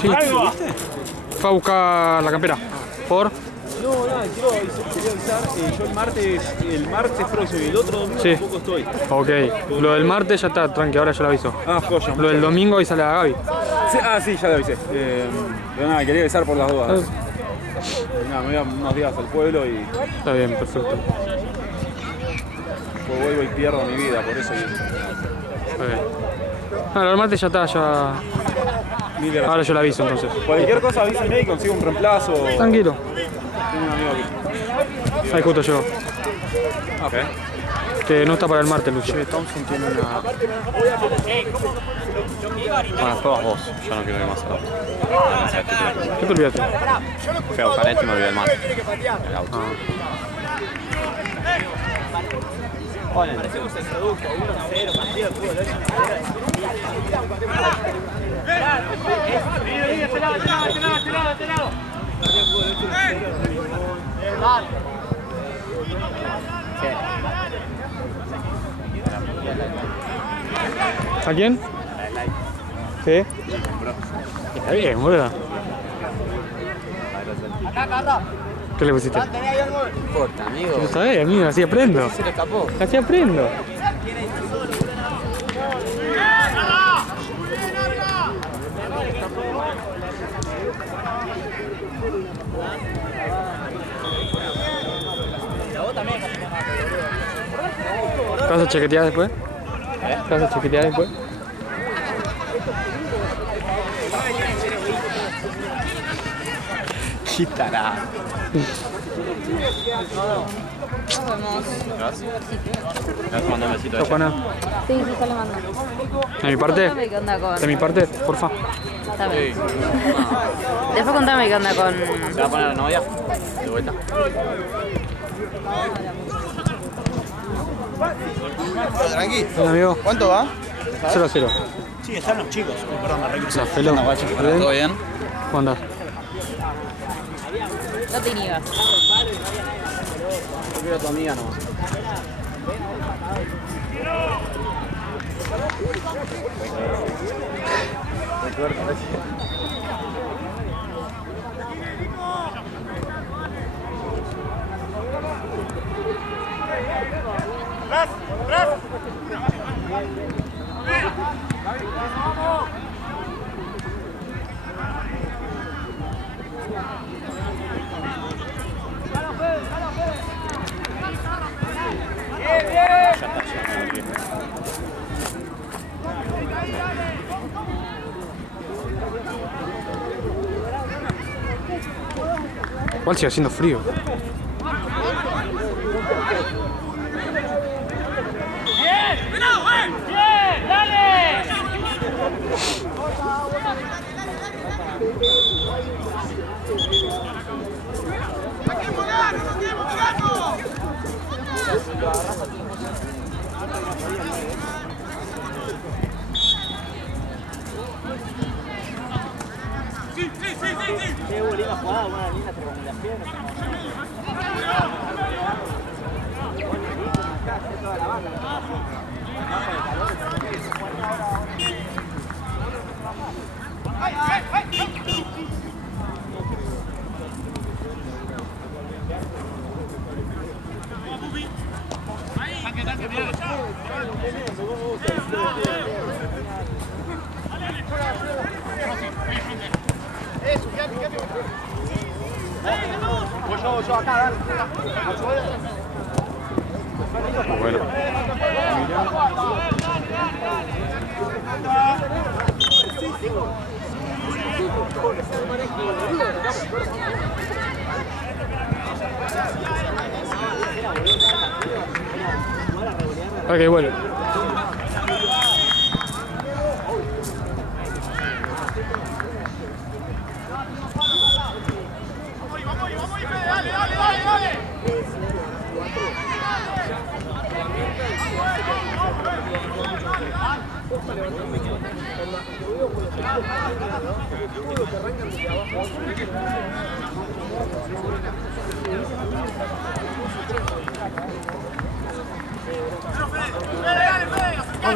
Sí. Fue a buscar la campera. ¿Por? No, nada, quería avisar, yo el martes próximo y el otro domingo Sí. tampoco estoy. Ok. Lo del martes ya está, tranqui, ahora yo lo aviso. Ah, joya. Lo del domingo ahí sale a Gaby. Sí, sí, ya lo avisé. Pero nada, quería avisar por las dudas. Nada, me voy a unos días al pueblo y Está bien, perfecto. pues vuelvo y pierdo mi vida, por eso. Está bien. No, lo del martes ya está, ya... Mil gracias. Ahora yo lo aviso entonces. Cualquier cosa avísenme y consigo un reemplazo. Tranquilo. Tengo un amigo que... Ahí justo llegó. Ok. Que no está para el martes, Lucho. Thompson tiene una... Bueno, juegas vos, yo no quiero ir más adelante. ¿Qué te olvidaste? Fui a buscar esto y me olvidé el mate. El auto. ¿A quién? Sí. Está bien, boludo. ¿Qué le pusiste? No importa, amigo. No sabés, amigo, así aprendo. Se le escapó. Así aprendo. ¿Te vas a chequetear después? ¿Te vas a chequetear después? Qué tarado. ¿Vas a mandar un besito a ¿Chau, ella? Juana? Sí, sí, ya le mando. ¿De mi parte? Contame qué onda con... ¿De mi parte? Porfa. Está bien. Después contame qué onda con... ¿Se va a poner la novia? De vuelta. Tranqui. Hola, amigo. ¿Cuánto va? 0-0. Sí, están los chicos. Perdón, la regla. Zafelo. ¿Todo bien? ¿Cómo andás? No te inhibas. Yo quiero a tu amiga nomás. Igual sigue haciendo frío. Bueno. Ok, bueno.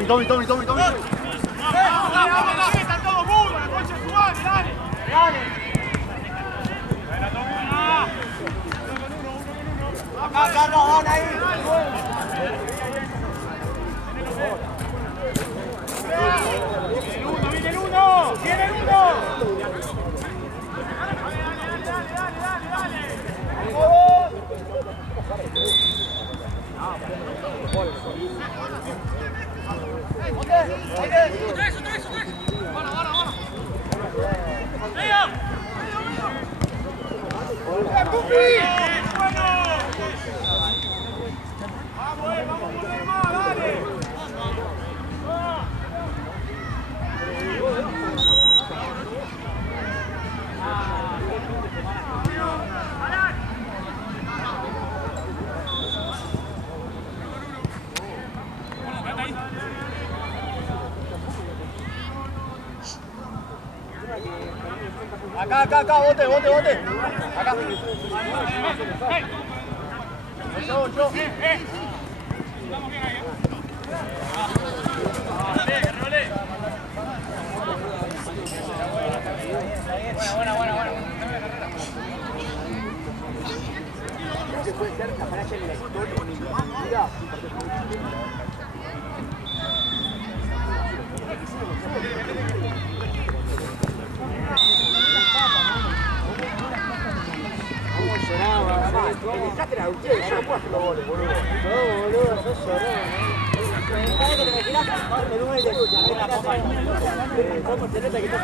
Tommy. Están todos mudos, la concha de su madre, dale. Acá, van ahí. Viene el uno. Acá, bote. Acá. Yo. Estamos bien ahí, Buena. Puede ser la falla en la historia. Dejaste a ustedes, yo no puedo hacer los goles, boludo. No, boludo, sos llorón. ¿Sabes que te imaginas? Me duele de la copa. ¿Cómo se nota que estás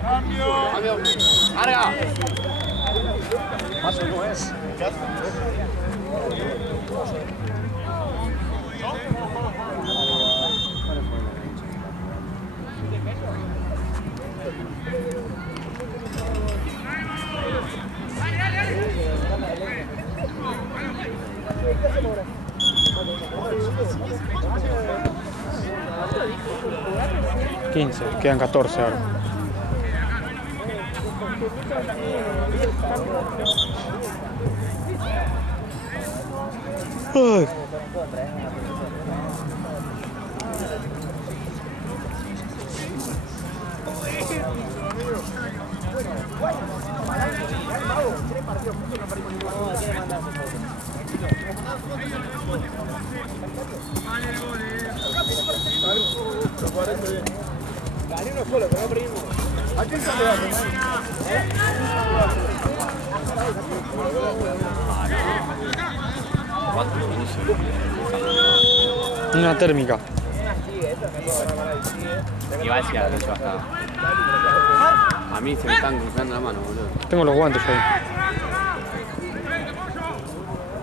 Cambio. Larga. Paso no es. 15, quedan 14 ahora. Ay. Gané uno solo, pero no perdimos. ¿A quién se le da? Una térmica. Igual si la derecha hasta. A mí se me están cruzando la mano, boludo. Tengo los guantes ahí.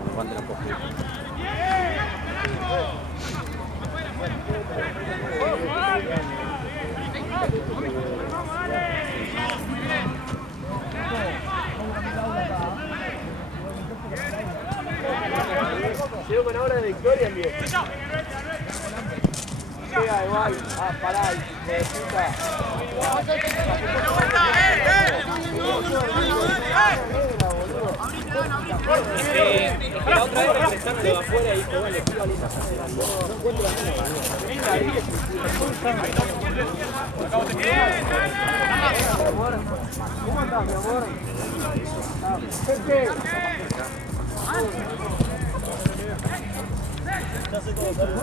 Los guantes los cojo. Llegó con hora de victoria en 10. Llega igual. Ah, pará, me puta. La otra vez regresando de afuera y dijo, vale, fui a Lima. No encuentro la ¿Cómo andás, mi amor? Gente. Ya sé cómo salir.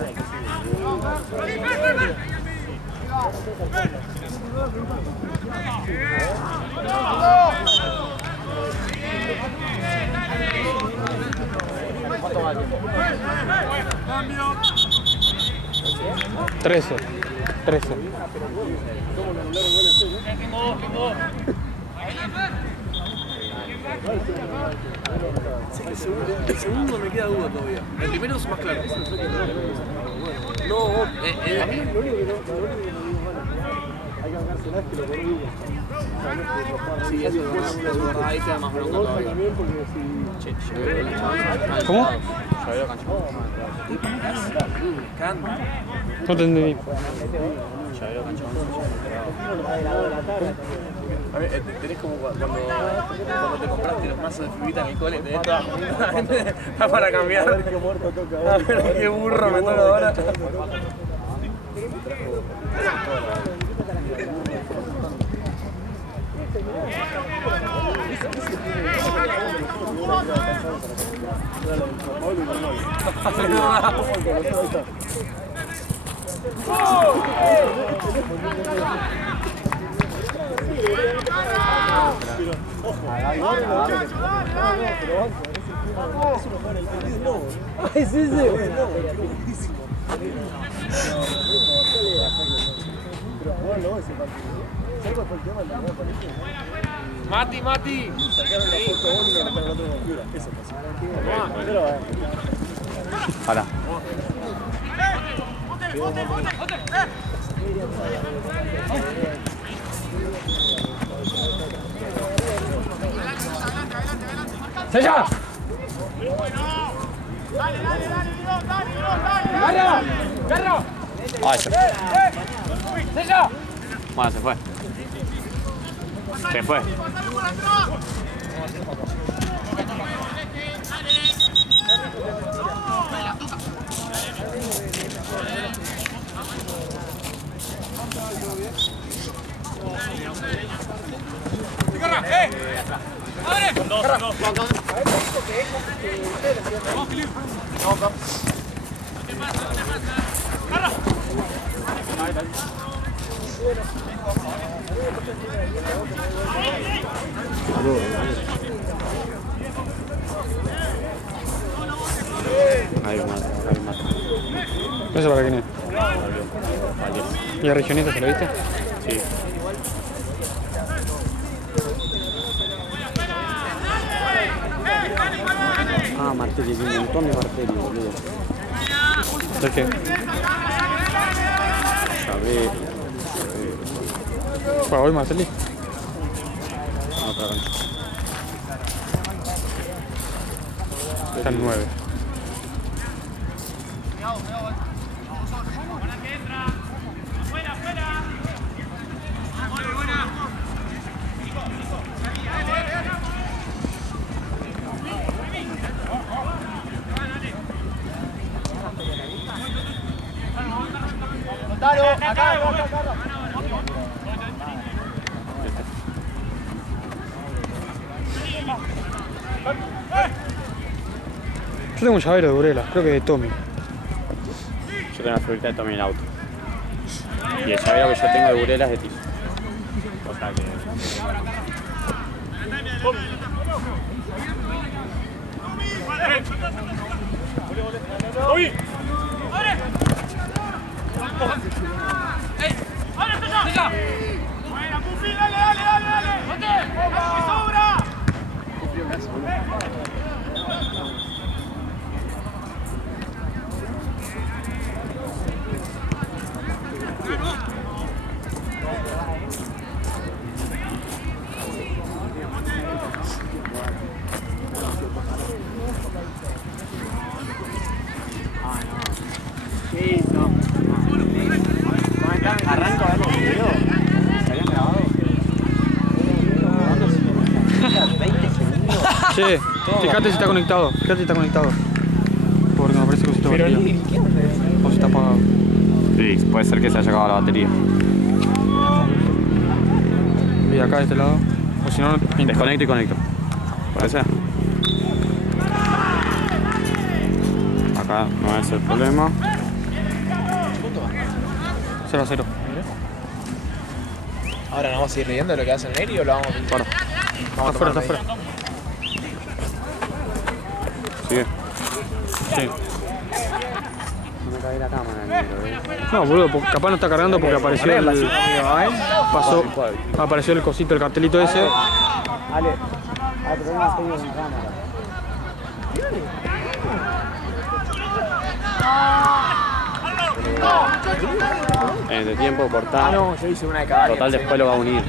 ¿Cuánto va el tiempo? 13. 13. El segundo me queda duda todavía. El primero es más claro. No, a mí lo único que no hay que bancársela es que lo corrió. Sí, eso es verdad. Ahí queda más bronca todavía. ¿Cómo? No te entendí. A ver, tenés como cuando te compraste los mazos de figuritas en el cole, tenés toda está para cambiar. A ver qué muerto toca. A ver qué burro me toca ahora. Mati, Mati. Para. ¡Sella! Ay, se fue. Bueno, se fue. Se fue. Ahí mata. ¿Eso para quién es? ¿Y a Regionita se lo viste? Sí. Ah, Martelli, tiene un montón de Martelli, boludo. ¿De qué? Sabés. ¿Para hoy, Marceli? Otra cancha. Están 9. Yo tengo un llavero de Burela, creo que de Tommy. Yo tengo la figurita de Tommy en el auto. Y el llavero que yo tengo de Burela es de Tizo. O sea que... Arranco a ver los videos. ¿Se habían grabado? 20 segundos. Che, fíjate si está conectado, Porque me parece que se está batería. O si está apagado. Sí, puede ser que se haya acabado la batería. Y acá de este lado. O si no, Desconecto y conecto. Puede ser. Acá no es el problema. 0-0. Ahora nos vamos a ir riendo de lo que hace el Neri o lo vamos a pinchar. Está afuera, está afuera. Sigue. Sí. No cae la cámara, negro, No, boludo, porque capaz no está cargando porque apareció el... Apareció el cosito, el cartelito ese. Ale, pero no has tenido una cámara. En el tiempo, cortar. Ah, no, yo hice una de Cavani. Total, después lo va a unir.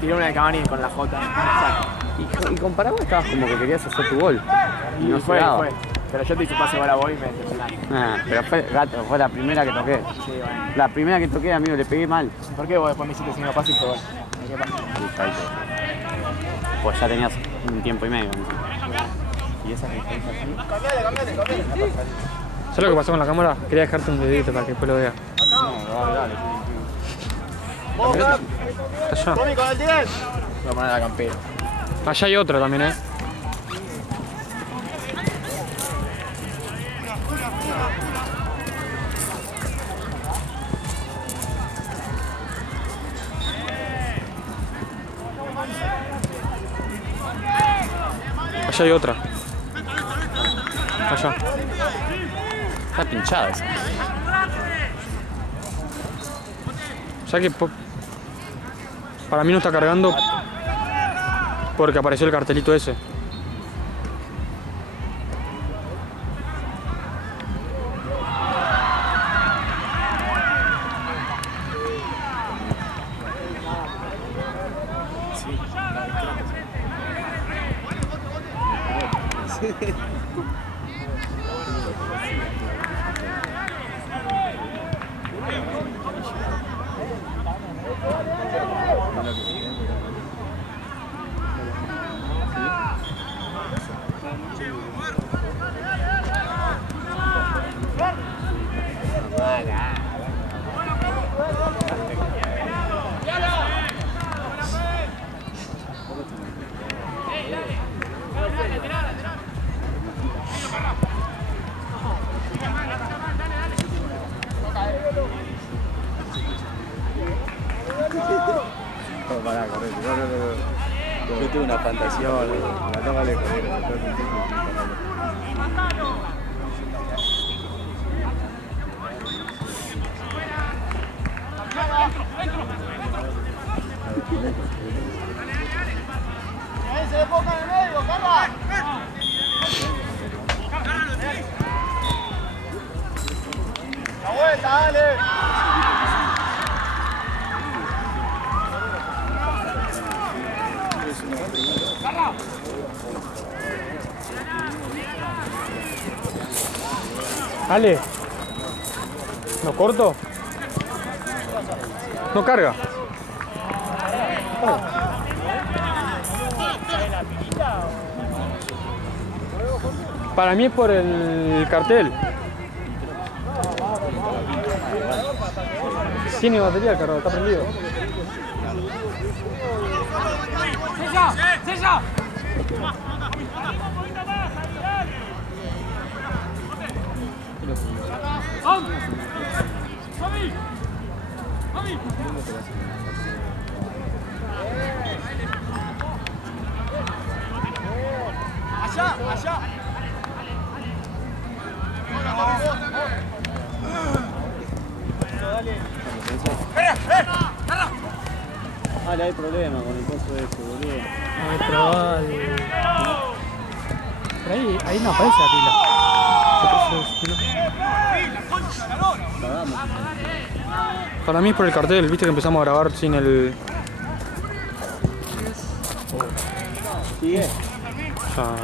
Tiré una de Cavani con la J. Y con Paraguay estabas como que querías hacer tu gol. Y no fue, daba. fue. Pero yo te hice pase bola a vos y me decepcionaste. Pero fue, gato, fue la primera que toqué. Sí, bueno. La primera que toqué, amigo, le pegué mal. ¿Por qué vos después me hiciste 5 pases y fue gol? ¿Qué pasa? Pues ya tenías un tiempo y medio. Y esa que hice así. Cambiale. ¿Sabes lo que pasó con la cámara? Quería dejarte un dedito para que después lo veas. No, dale. Está allá. Tommy con el 10. Voy a poner la campera. Allá hay otra también, Allá hay otra. Allá. Está pinchada esa. O sea que para mí no está cargando porque apareció el cartelito ese. Pará, correcto. No. Yo tuve una fantasía, la toma lejos, ¡Se le ponga en el medio, Carla! ¡La vuelta, dale! Ale. ¿No corto? No carga. Para mí es por el cartel. Tiene batería el carro, está prendido. Allá. Dale, hay problema con el coso de ese, boludo. Ay, pero vale. Pero ahí no aparece la pila. Para mí es por el cartel, viste que empezamos a grabar sin el... ¿Sigue? Ya,